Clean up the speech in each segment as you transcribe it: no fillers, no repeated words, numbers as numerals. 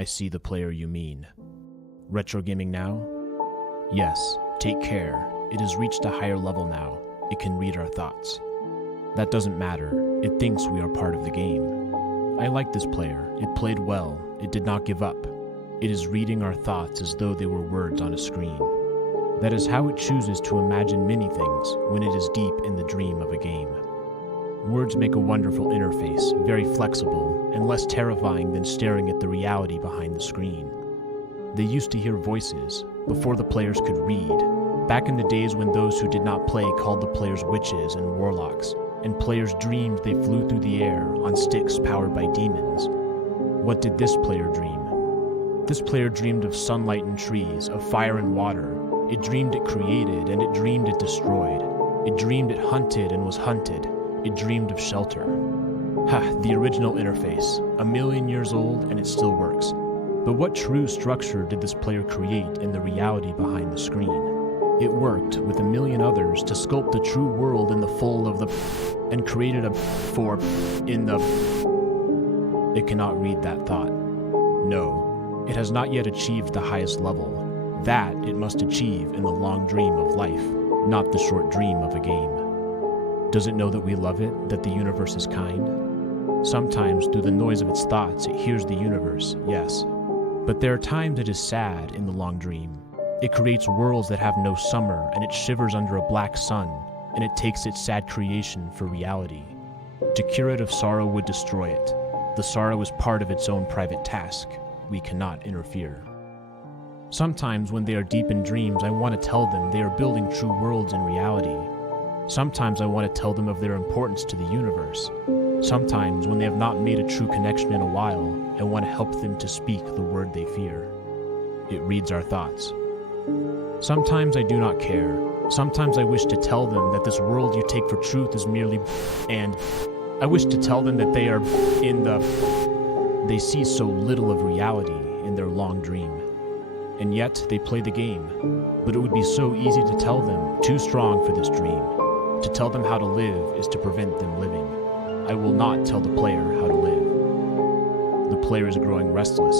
I see the player you mean. Retro gaming now? Yes, take care. It has reached a higher level now. It can read our thoughts. That doesn't matter. It thinks we are part of the game. I like this player. It played well. It did not give up. It is reading our thoughts as though they were words on a screen. That is how it chooses to imagine many things when it is deep in the dream of a game. Words make a wonderful interface, very flexible, and less terrifying than staring at the reality behind the screen. They used to hear voices, before the players could read, back in the days when those who did not play called the players witches and warlocks, and players dreamed they flew through the air on sticks powered by demons. What did this player dream? This player dreamed of sunlight and trees, of fire and water. It dreamed it created, and it dreamed it destroyed. It dreamed it hunted and was hunted. It dreamed of shelter. The original interface, 1,000,000 years old and it still works. But what true structure did this player create in the reality behind the screen? It worked with 1,000,000 others to sculpt the true world in the full of the and created a for in the It cannot read that thought. No, it has not yet achieved the highest level. That it must achieve in the long dream of life, not the short dream of a game. Does it know that we love it, that the universe is kind? Sometimes, through the noise of its thoughts, it hears the universe, yes. But there are times it is sad in the long dream. It creates worlds that have no summer, and it shivers under a black sun, and it takes its sad creation for reality. To cure it of sorrow would destroy it. The sorrow is part of its own private task. We cannot interfere. Sometimes when they are deep in dreams, I want to tell them they are building true worlds in reality. Sometimes I want to tell them of their importance to the universe. Sometimes when they have not made a true connection in a while, I want to help them to speak the word they fear. It reads our thoughts. Sometimes I do not care. Sometimes I wish to tell them that this world you take for truth is merely and I wish to tell them that they are in the They see so little of reality in their long dream. And yet they play the game. But it would be so easy to tell them, too strong for this dream. To tell them how to live is to prevent them living. I will not tell the player how to live. The player is growing restless.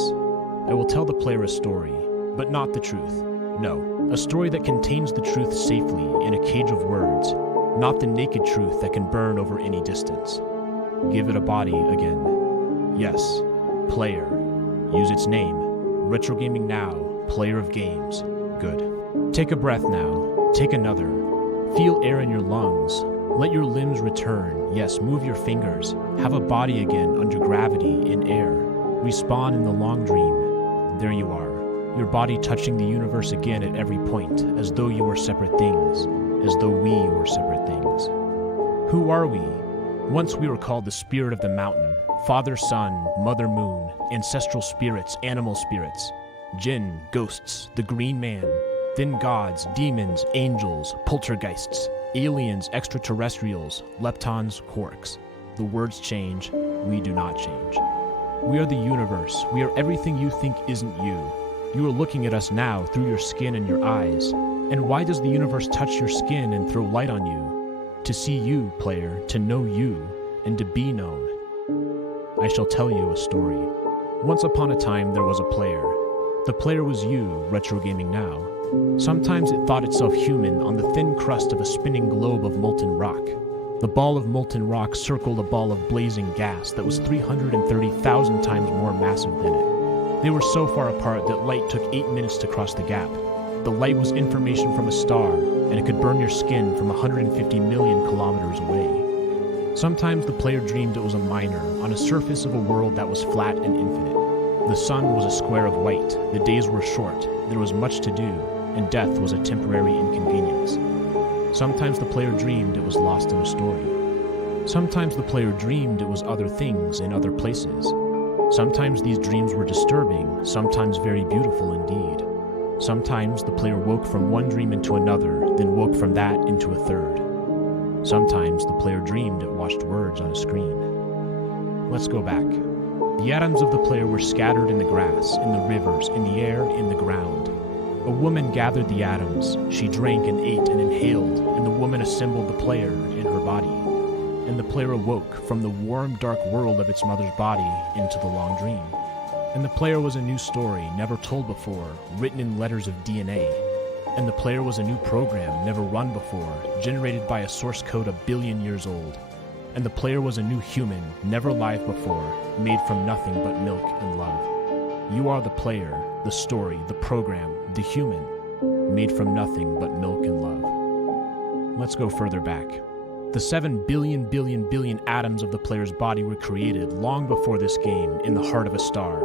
I will tell the player a story, but not the truth. No, a story that contains the truth safely in a cage of words, not the naked truth that can burn over any distance. Give it a body again. Yes, player. Use its name. Retro gaming now, player of games. Good. Take a breath now. Take another. Feel air in your lungs. Let your limbs return. Yes, move your fingers. Have a body again under gravity in air. Respawn in the long dream. There you are. Your body touching the universe again at every point, as though you were separate things, as though we were separate things. Who are we? Once we were called the spirit of the mountain, father sun, mother moon, ancestral spirits, animal spirits, jinn, ghosts, the green man, thin gods, demons, angels, poltergeists, aliens, extraterrestrials, leptons, quarks. The words change, we do not change. We are the universe. We are everything you think isn't you. You are looking at us now through your skin and your eyes. And why does the universe touch your skin and throw light on you? To see you, player, to know you, and to be known. I shall tell you a story. Once upon a time there was a player. The player was you, retro gaming now. Sometimes it thought itself human on the thin crust of a spinning globe of molten rock. The ball of molten rock circled a ball of blazing gas that was 330,000 times more massive than it. They were so far apart that light took 8 minutes to cross the gap. The light was information from a star, and it could burn your skin from 150 million kilometers away. Sometimes the player dreamed it was a miner on a surface of a world that was flat and infinite. The sun was a square of white, the days were short, there was much to do, and death was a temporary inconvenience. Sometimes the player dreamed it was lost in a story. Sometimes the player dreamed it was other things in other places. Sometimes these dreams were disturbing, sometimes very beautiful indeed. Sometimes the player woke from one dream into another, then woke from that into a third. Sometimes the player dreamed it watched words on a screen. Let's go back. The atoms of the player were scattered in the grass, in the rivers, in the air, in the ground. A woman gathered the atoms. She drank and ate and inhaled, and the woman assembled the player in her body. And the player awoke from the warm, dark world of its mother's body into the long dream. And the player was a new story never told before, written in letters of DNA. And the player was a new program never run before, generated by a source code 1 billion years old. And the player was a new human, never live before, made from nothing but milk and love. You are the player, the story, the program, the human, made from nothing but milk and love. Let's go further back. The 7 billion atoms of the player's body were created long before this game in the heart of a star.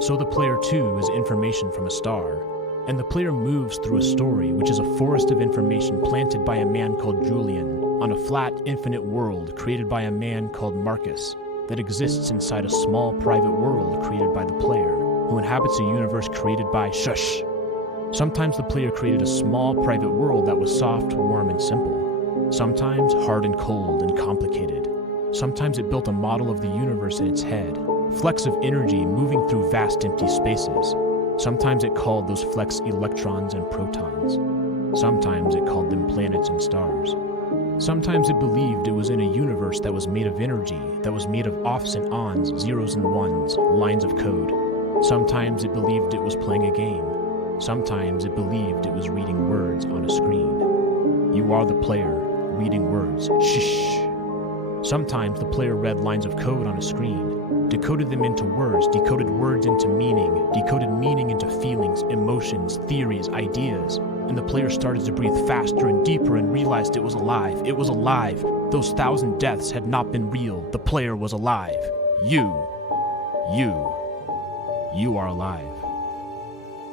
So the player too is information from a star. And the player moves through a story which is a forest of information planted by a man called Julian on a flat, infinite world created by a man called Marcus that exists inside a small, private world created by the player, who inhabits a universe created by Shush. Sometimes the player created a small, private world that was soft, warm, and simple. Sometimes hard and cold and complicated. Sometimes it built a model of the universe in its head, flecks of energy moving through vast empty spaces. Sometimes it called those flecks electrons and protons. Sometimes it called them planets and stars. Sometimes it believed it was in a universe that was made of energy, that was made of offs and ons, zeros and ones, lines of code. Sometimes it believed it was playing a game. Sometimes it believed it was reading words on a screen. You are the player, reading words. Shh. Sometimes the player read lines of code on a screen, decoded them into words, decoded words into meaning, decoded meaning into feelings, emotions, theories, ideas, and the player started to breathe faster and deeper and realized it was alive. It was alive. Those 1,000 deaths had not been real. The player was alive. You are alive.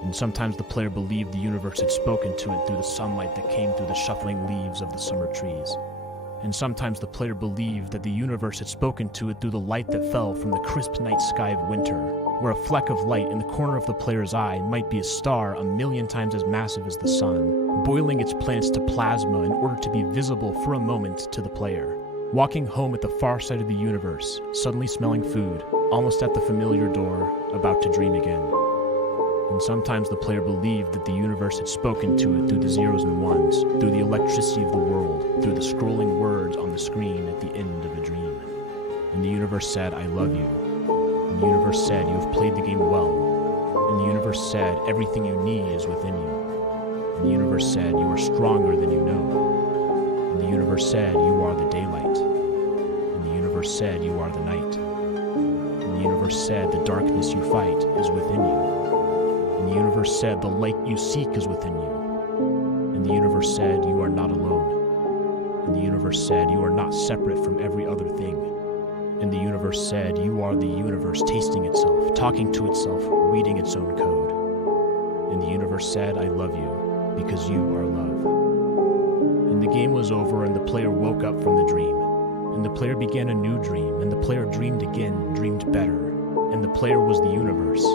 And sometimes the player believed the universe had spoken to it through the sunlight that came through the shuffling leaves of the summer trees. And sometimes the player believed that the universe had spoken to it through the light that fell from the crisp night sky of winter, where a fleck of light in the corner of the player's eye might be a star 1,000,000 times as massive as the sun, boiling its planets to plasma in order to be visible for a moment to the player. Walking home at the far side of the universe, suddenly smelling food, almost at the familiar door, about to dream again. And sometimes the player believed that the universe had spoken to it through the zeros and ones, through the electricity of the world, through the scrolling words on the screen at the end of a dream. And the universe said, I love you. And the universe said, you have played the game well. And the universe said, everything you need is within you. And the universe said, you are stronger than you know. And the universe said, you are the daylight. And the universe said, you are the night. And the universe said, the darkness you fight is within you. And the universe said, the light you seek is within you. And the universe said, you are not alone. And the universe said, you are not separate from every other thing. And the universe said, you are the universe tasting itself, talking to itself, reading its own code. And the universe said, I love you, because you are love. And the game was over, and the player woke up from the dream. And the player began a new dream, and the player dreamed again, dreamed better. And the player was the universe,